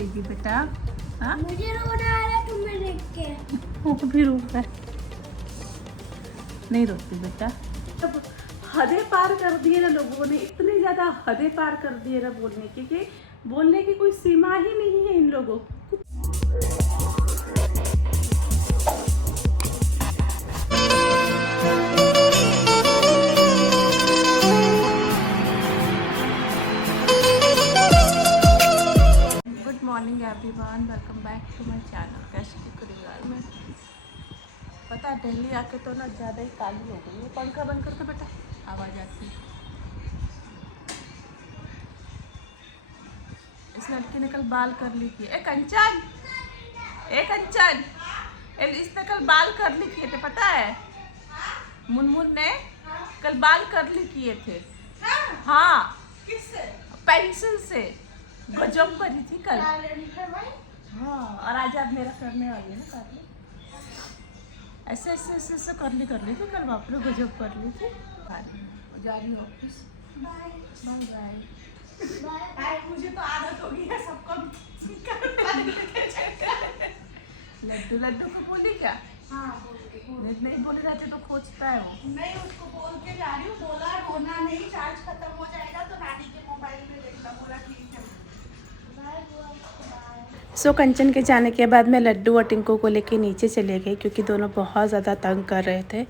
रोएगी बेटा? हाँ मुझे रोना आ रहा है तुम्हें देख के। वो भी रो रहा है। नहीं रोती बेटा। अब हदें पार कर दिए ना लोगों ने, इतनी ज़्यादा हदें पार कर दिए ना बोलने की कि बोलने की कोई सीमा ही नहीं है इन लोगों को। Good morning everyone, welcome back to my channel. कैसे की परिवार में पता है दिल्ली आके तो ना ज़्यादा ही काली हो गई है। पंखा बंद कर दो बेटा, आवाज़ आती है। इस लड़की ने कल बाल कर्ली किए। ए कंचन, इसने कल बाल कर्ली किए थे पता है? मुनमुन ने कल बाल कर्ली किए थे। हाँ किससे? पेंसिल से। गजब करी थी कल। हाँ, और आज आप मेरा करने वाली है ना कर्ली। ऐसे करली कर ली थी कल। बाप रे गजब कर ली थी। जा रही हूँ ऑफिस। Bye bye. मुझे तो आदत हो गई है सबको लड्डू लड्डू को बोली क्या? हाँ नहीं बोले जाते तो खोजता है वो। नहीं उसको बोल के जा रही हूँ। बोला रोना नहीं, चार्ज खत्म हो जाएगा तो नानी के मोबाइल में देखना। बोला ठीक है। सो कंचन के जाने के बाद मैं लड्डू और टिंकू को लेके नीचे चले गई क्योंकि दोनों बहुत ज़्यादा तंग कर रहे थे।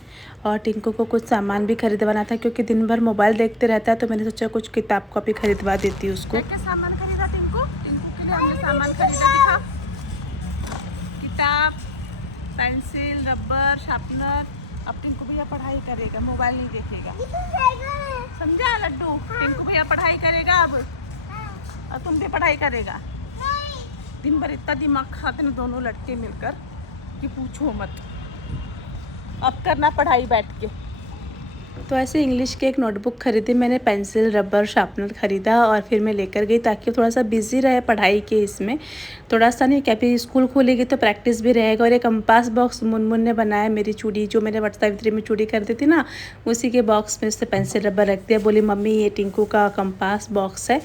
और टिंकू को कुछ सामान भी खरीदवाना था क्योंकि दिन भर मोबाइल देखते रहता है, तो मैंने सोचा कुछ किताब कॉपी खरीदवा देती हूँ उसको। क्या सामान खरीदा टिंकू? टिंकू के लिए हमने सामान खरीदा। दिखा, किताब, पेंसिल, रबर, शार्पनर। अब टिंकू भैया पढ़ाई करेगा, मोबाइल नहीं देखेगा। समझा लड्डू? टिंकू भैया पढ़ाई करेगा अब, और तुम भी पढ़ाई करेगा। दिन भर इतना दिमाग खाते ना दोनों लड़के मिलकर कि पूछो मत। अब करना पढ़ाई बैठ के। तो ऐसे इंग्लिश की एक नोटबुक खरीदी मैंने, पेंसिल, रबर, शार्पनर खरीदा और फिर मैं लेकर गई ताकि थोड़ा सा बिजी रहे पढ़ाई के इसमें। थोड़ा सा नहीं क्या, फिर स्कूल खोलेगी तो प्रैक्टिस भी रहेगा। और एक कंपास बॉक्स मुनमुन ने बनाया, मेरी चूड़ी जो मैंने वट सावित्री में चूड़ी कर दी थी ना, उसी के बॉक्स में उससे पेंसिल रबर रख दिया। बोली मम्मी ये टिंकू का कंपास बॉक्स है।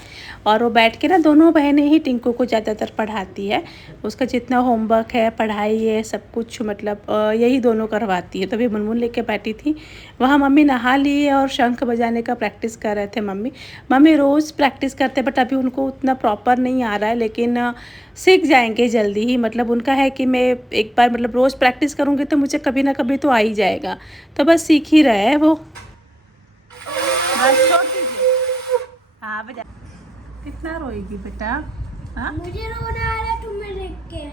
और वो बैठ के ना दोनों बहनें ही टिंकू को ज़्यादातर पढ़ाती है। उसका जितना होमवर्क है, पढ़ाई है, सब कुछ मतलब यही दोनों करवाती है। तभी मुनमुन लेके बैठी थी। वहाँ मम्मी नहा लिए और शंख बजाने का प्रैक्टिस कर रहे थे। मम्मी रोज़ प्रैक्टिस करते, बट अभी उनको उतना प्रॉपर नहीं आ रहा है, लेकिन सीख जाएंगे जल्दी ही। मतलब उनका है कि मैं एक बार मतलब रोज़ प्रैक्टिस करूँगी तो मुझे कभी ना कभी तो आ ही जाएगा। तो बस सीख ही रहे हैं वो। बस छोड़ दीजिए। हाँ बजा। कितना रोएगी बेटा? हाँ मुझे रोना आ रहा है तुम्हें देख के।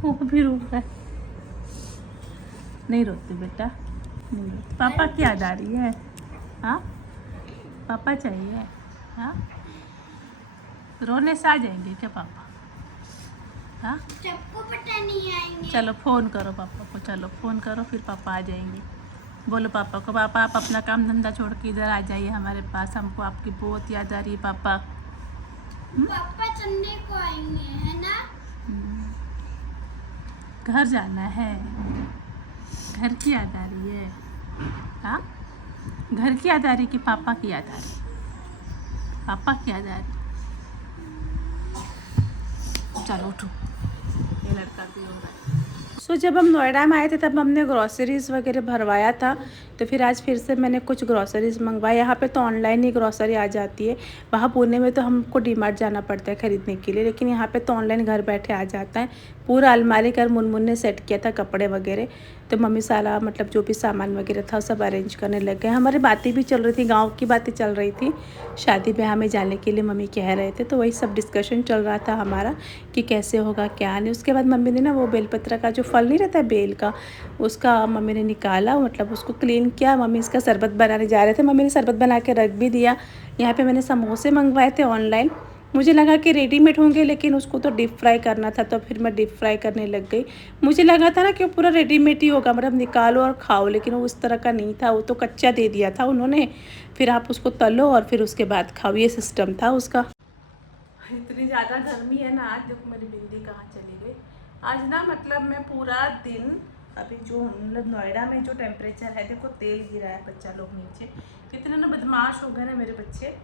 वो भी रो रहा है। नहीं रोती बेटा, नहीं रोती। पापा की याद आ रही है? हाँ पापा चाहिए। हाँ रोने से आ जाएंगे क्या पापा? हाँ सबको पता नहीं आएंगे। चलो फ़ोन करो पापा को, चलो फ़ोन करो फिर पापा आ जाएंगे। बोलो पापा को, पापा आप अपना काम धंधा छोड़ के इधर आ जाइए हमारे पास, हमको आपकी बहुत याद आ रही है पापा। पापा संडे को आएंगे है ना? घर जाना है, घर की याद आ रही है? हाँ घर की याद आ रही कि पापा की याद आ रही? पापा की याद आ रही। चलो उठो, ये लड़का भी हो रहा है। सो जब हम नोएडा में आए थे तब हमने ग्रॉसरीज़ वगैरह भरवाया था, तो फिर आज फिर से मैंने कुछ ग्रॉसरीज़ मंगवाई। यहाँ पे तो ऑनलाइन ही ग्रॉसरी आ जाती है। वहाँ पुणे में तो हमको डीमार्ट जाना पड़ता है ख़रीदने के लिए, लेकिन यहाँ पे तो ऑनलाइन घर बैठे आ जाता है। पूरा अलमारी कर मुनमुन ने सेट किया था, कपड़े वगैरह। तो मम्मी सारा मतलब जो भी सामान वगैरह था सब अरेंज करने लग गए। हमारी बातें भी चल रही थी, गाँव की बातें चल रही थी। शादी ब्याह में जाने के लिए मम्मी कह रहे थे, तो वही सब डिस्कशन चल रहा था हमारा कि कैसे होगा क्या नहीं। उसके बाद मम्मी ने ना वो बेलपत्र का जो फल नहीं रहता है बेल का, उसका मम्मी ने निकाला, मतलब उसको क्लीन किया। मम्मी इसका शरबत बनाने जा रहे थे, मम्मी ने शरबत बना के रख भी दिया। यहाँ पे मैंने समोसे मंगवाए थे ऑनलाइन। मुझे लगा कि रेडीमेड होंगे, लेकिन उसको तो डीप फ्राई करना था, तो फिर मैं डीप फ्राई करने लग गई। मुझे लगा था ना कि वो पूरा रेडीमेड ही होगा, मतलब निकालो और खाओ, लेकिन वो उस तरह का नहीं था। वो तो कच्चा दे दिया था उन्होंने, फिर आप उसको तलो और फिर उसके बाद खाओ, ये सिस्टम था उसका। इतनी ज़्यादा गर्मी है ना आज। देखो मेरी बिंदी कहाँ चली गई। आज ना मतलब मैं पूरा दिन, अभी जो मतलब नोएडा में जो टेम्परेचर है, देखो तेल गिरा है, बच्चा लोग नीचे कितने ना बदमाश हो गए ना मेरे बच्चे।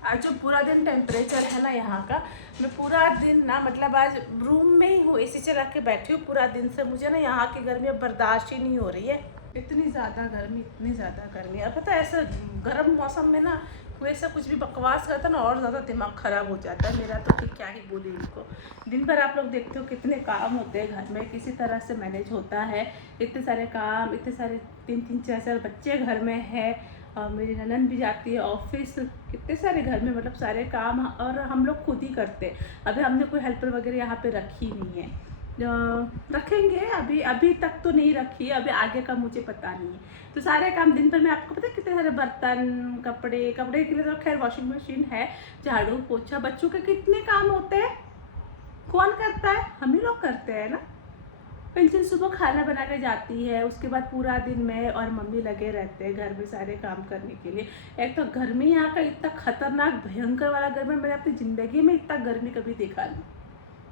आज जो पूरा दिन टेम्परेचर है ना यहाँ का, मैं पूरा दिन ना मतलब आज रूम में ही हूँ, एसी चला के बैठी हूँ पूरा दिन से। मुझे ना यहाँ की गर्मी अब बर्दाश्त ही नहीं हो रही है। इतनी ज़्यादा गर्मी, इतनी ज़्यादा गर्मी। अब पता है ऐसा गर्म मौसम में ना कोई ऐसा कुछ भी बकवास करता ना और ज़्यादा दिमाग ख़राब हो जाता है मेरा। तो फिर क्या ही बोले इनको। दिन भर आप लोग देखते हो कितने काम होते हैं घर में, किसी तरह से मैनेज होता है। इतने सारे काम, इतने सारे 3-3 4-4 बच्चे घर में है, और मेरी ननद भी जाती है ऑफिस। कितने सारे घर में मतलब सारे काम और हम लोग खुद ही करते हैं। अभी हमने कोई हेल्पर वगैरह यहाँ पे रखी नहीं है, रखेंगे। अभी तक तो नहीं रखी, अभी आगे का मुझे पता नहीं है। तो सारे काम दिन भर में आपको पता है कितने सारे बर्तन, कपड़े के लिए तो खैर वॉशिंग मशीन है, झाड़ू पोछा, बच्चों के कितने काम होते हैं। कौन करता है? हम ही लोग करते हैं ना। पेंशन सुबह खाना बना के जाती है, उसके बाद पूरा दिन मैं और मम्मी लगे रहते हैं घर में सारे काम करने के लिए। एक तो गर्मी यहाँ का इतना खतरनाक भयंकर वाला गर्मी मैंने अपनी ज़िंदगी में इतना गर्मी कभी देखा नहीं।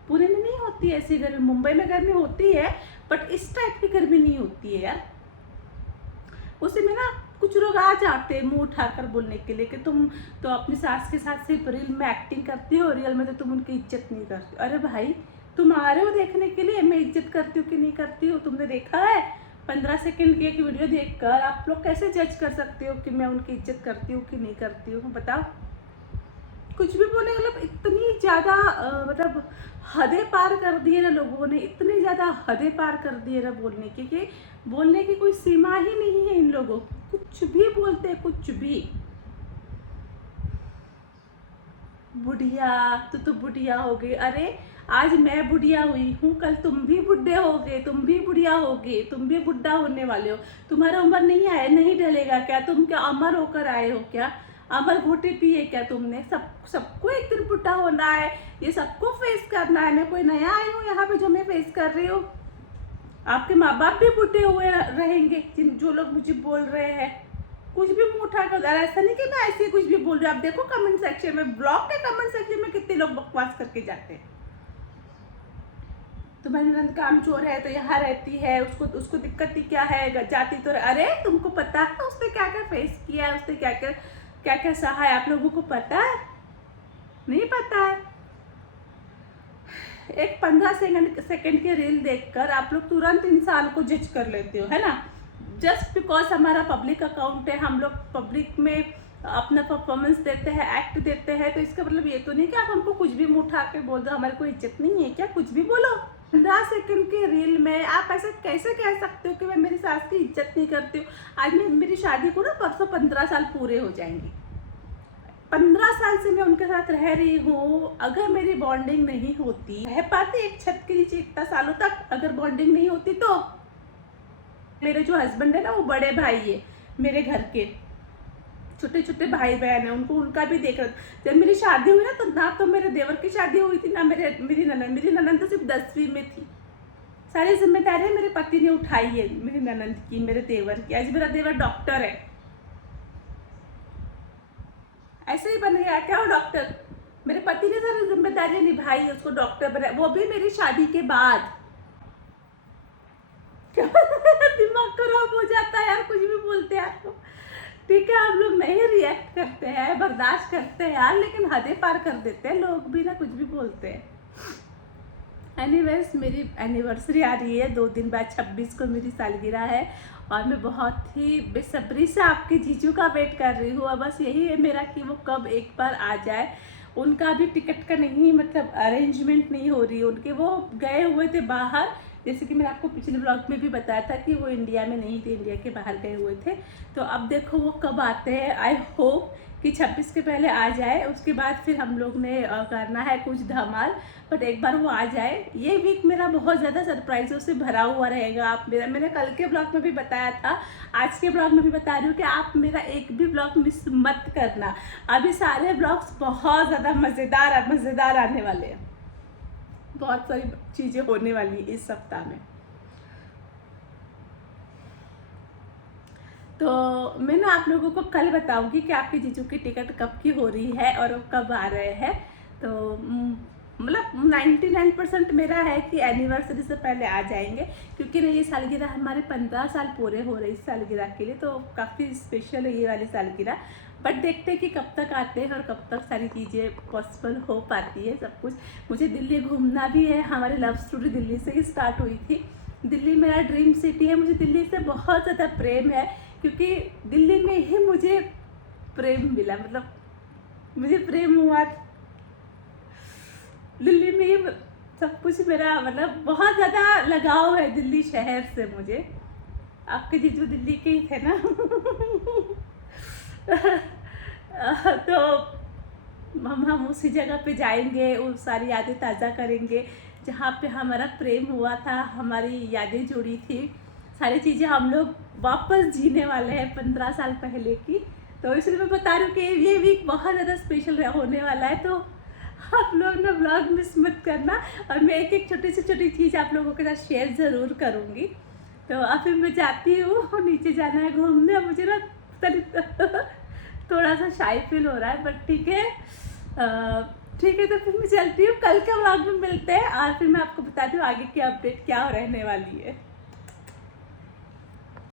पुणे में नहीं होती है ऐसी गर्मी, मुंबई में गर्मी होती है बट इस टाइप की गर्मी नहीं होती है यार। उसी में ना कुछ लोग आ जाते हैं मुंह उठाकर बोलने के लिए कि तुम तो अपनी सास के साथ सिर्फ रील में एक्टिंग करती हो, रियल में तो तुम उनकी इज्जत नहीं करती। अरे भाई, तुम आ रहे हो देखने के लिए मैं इज्जत करती हूँ कि नहीं करती हूँ? तुमने देखा है? 15 सेकंड की एक वीडियो देखकर आप लोग कैसे जज कर सकते हो कि मैं उनकी इज्जत करती हूँ कि नहीं करती हूँ? बताओ। कुछ भी बोले मतलब इतनी ज़्यादा मतलब हदें पार कर दी है ना लोगों ने, इतनी ज़्यादा हदें पार कर दी है ना बोलने की कि बोलने की कोई सीमा ही नहीं है इन लोगों की। कुछ भी बोलते हैं, कुछ भी। बुढ़िया, तो बुढ़िया हो गई। अरे आज मैं बुढ़िया हुई हूँ, कल तुम भी बुढ़े होगे, तुम भी बुढ़िया होगे, तुम भी बुढ़ा होने वाले हो। तुम्हारा उम्र नहीं आया, नहीं ढलेगा क्या? तुम क्या अमर होकर आए हो क्या? अमर घोटे पिए क्या तुमने? सबको एक दिन बुढ़ा होना है, ये सबको फेस करना है। मैं कोई नया आई हूँ यहाँ पे जो मैं फेस कर रही हूँ? आपके माँ बाप भी बुढ़े हुए रहेंगे जो लोग मुझे बोल रहे हैं। कुछ भी मुंह उठा कर, ऐसा नहीं कि मैं ऐसे कुछ भी बोल रही हूँ। आप देखो कमेंट सेक्शन में, ब्लॉग के कमेंट सेक्शन में कितने लोग बकवास करके जाते हैं। तुम्हारी नंद काम चोर है तो यहाँ रहती है, उसको दिक्कत ही क्या है? जाती तो अरे तुमको पता है उसने क्या क्या फेस किया है, उसने क्या क्या सहा है? आप लोगों को पता है? नहीं पता है। एक 15 सेकंड की रील देखकर आप लोग तुरंत इंसान को जज कर लेते हो, है ना? जस्ट बिकॉज हमारा पब्लिक अकाउंट है, हम लोग पब्लिक में अपना परफॉर्मेंस देते हैं, एक्ट देते हैं, तो इसका मतलब ये तो नहीं कि आप हमको कुछ भी मुँह उठा के बोल दो, हमारी कोई इज्जत नहीं है क्या? कुछ भी बोलो। 15 सेकंड की रील में आप ऐसा कैसे कह सकते हो कि मैं मेरी सास की इज्जत नहीं करती हूँ? आज मेरी शादी को ना परसों 15 साल पूरे हो जाएंगे। 15 साल से मैं उनके साथ रह रही हूँ। अगर मेरी बॉन्डिंग नहीं होती, रह पाती एक छत के नीचे इतना सालों तक? अगर बॉन्डिंग नहीं होती तो मेरे जो हस्बैंड है ना, वो बड़े भाई है मेरे घर के, छोटे छोटे भाई बहन है, उनका भी देख रहा। जब मेरी शादी हुई ना तो मेरे देवर की शादी हुई थी ना मेरी ननद तो सिर्फ 10वीं में थी। सारी जिम्मेदारी मेरे पति ने उठाई है, मेरी ननद की, मेरे देवर की। आज मेरा देवर डॉक्टर है। ऐसे ही बन गया क्या वो डॉक्टर? मेरे पति ने सारी जिम्मेदारी निभाई, उसको डॉक्टर बनाया, वो भी मेरी शादी के बाद। दिमाग खराब हो जाता है यार, कुछ भी बोलते हैं आपको। ठीक है, हम लोग नहीं रिएक्ट करते हैं, बर्दाश्त करते हैं यार, लेकिन हदें पार कर देते हैं लोग भी ना, कुछ भी बोलते हैं। एनीवेज, मेरी एनिवर्सरी आ रही है 2 दिन बाद, 26 को मेरी सालगिरह है, और मैं बहुत ही बेसब्री से आपके जीजू का वेट कर रही हूँ। और बस यही है मेरा कि वो कब एक बार आ जाए। उनका भी टिकट का नहीं मतलब अरेंजमेंट नहीं हो रही है उनके, वो गए हुए थे बाहर। जैसे कि मैंने आपको पिछले ब्लॉग में भी बताया था कि वो इंडिया में नहीं थे, इंडिया के बाहर गए हुए थे। तो अब देखो वो कब आते हैं। आई होप कि 26 के पहले आ जाए, उसके बाद फिर हम लोग ने करना है कुछ धमाल। बट एक बार वो आ जाए। ये वीक मेरा बहुत ज़्यादा सरप्राइजों से भरा हुआ रहेगा। आप मैंने कल के ब्लॉग में भी बताया था, आज के ब्लॉग में भी बता रही हूँ कि आप मेरा एक भी ब्लॉग मिस मत करना। अभी सारे ब्लॉग्स बहुत ज़्यादा मज़ेदार आने वाले हैं। बहुत सारी चीज़ें होने वाली इस सप्ताह में। तो मैं ना आप लोगों को कल बताऊंगी कि आपके जीजू की टिकट कब की हो रही है और कब आ रहे हैं। तो मतलब 99% मेरा है कि एनिवर्सरी से पहले आ जाएंगे, क्योंकि ना ये सालगिरह हमारे 15 साल पूरे हो रहे इस सालगिरह के लिए, तो काफ़ी स्पेशल है ये वाली सालगिरह। बट देखते हैं कि कब तक आते हैं और कब तक सारी चीज़ें पॉसिबल हो पाती है सब कुछ। मुझे दिल्ली घूमना भी है, हमारी लव स्टोरी दिल्ली से ही स्टार्ट हुई थी। दिल्ली मेरा ड्रीम सिटी है, मुझे दिल्ली से बहुत ज़्यादा प्रेम है, क्योंकि दिल्ली में ही मुझे प्रेम मिला, मतलब मुझे प्रेम हुआ दिल्ली में ही, सब कुछ मेरा मतलब बहुत ज़्यादा लगाव है दिल्ली शहर से मुझे। आपके जीजू दिल्ली के ही थे ना तो हम उसी जगह पे जाएंगे, उन सारी यादें ताज़ा करेंगे जहाँ पे हमारा प्रेम हुआ था, हमारी यादें जुड़ी थी, सारी चीज़ें हम लोग वापस जीने वाले हैं 15 साल पहले की। तो इसलिए मैं बता रही हूँ कि ये वीक बहुत ज़्यादा स्पेशल होने वाला है, तो आप लोग ना व्लॉग मिस मत करना, और मैं एक एक छोटी से छोटी चीज़ आप लोगों के साथ शेयर ज़रूर करूँगी। तो अभी मैं जाती हूँ, नीचे जाना है घूमने, मुझे ना थोड़ा सा शाई फील हो रहा है, बट ठीक है ठीक है। तो फिर मैं चलती हूँ, कल के व्लॉग में मिलते हैं और फिर मैं आपको बताती हूँ आगे की अपडेट क्या रहने वाली है।